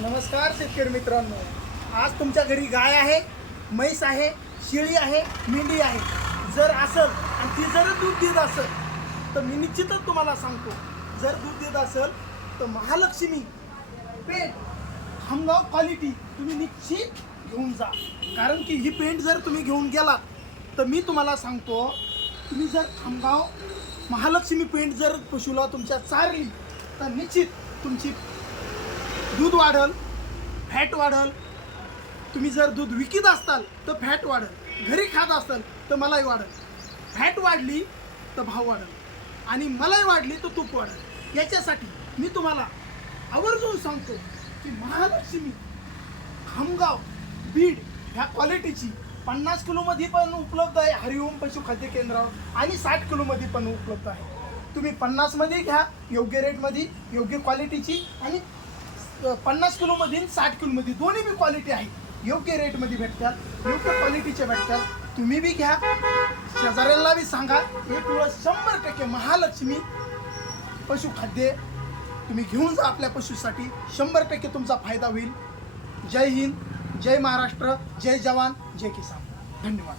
नमस्कार शेतकरी मित्रांनो, आज तुमच्या घरी गाय आहे, म्हैस आहे, शेळी आहे, मेंढी आहे. जर असेल आणि ती जर दूध देत असेल तर मी निश्चितच तुम्हाला सांगतो, जर दूध देत असेल तर महालक्ष्मी पेंट खामगाव क्वालिटी तुम्ही निश्चित घेऊन जा. कारण की ही पेंट जर तुम्ही घेऊन गेलात तर मी तुम्हाला सांगतो, तुम्ही जर खामगाव महालक्ष्मी पेंट जर पशुला तुमच्या चारली तर निश्चित तुमची दूध वाढल, फॅट वाढल. तुम्ही जर दूध विकत असताल तर फॅट वाढल, घरी खात असाल तर मलाई वाढल. फॅट वाढली तर भाव वाढल आणि मलाई वाढली तर तूप वाढल. याच्यासाठी मी तुम्हाला आवर्जून सांगतो की महालक्ष्मी खामगाव बीड ह्या क्वालिटीची 50 किलोमध्ये पण उपलब्ध आहे हरिओम पशुखाद्य केंद्रावर आणि 60 किलोमध्ये पण उपलब्ध आहे. तुम्ही 50मध्ये घ्या, योग्य रेटमध्ये, योग्य क्वालिटीची, आणि 50 किलोमध्ये 60 किलोमध्ये दोन्ही बी क्वालिटी आहे. योग्य रेटमध्ये भेटतात, योग्य क्वालिटीचे भेटतात. तुम्ही बी घ्या, शेजाऱ्यांना बी सांगा. एक वेळेस 100% महालक्ष्मी पशुखाद्य तुम्ही घेऊन जा आपल्या पशुसाठी. 100% तुमचा फायदा होईल. जय हिंद, जय महाराष्ट्र, जय जवान, जय किसान. धन्यवाद.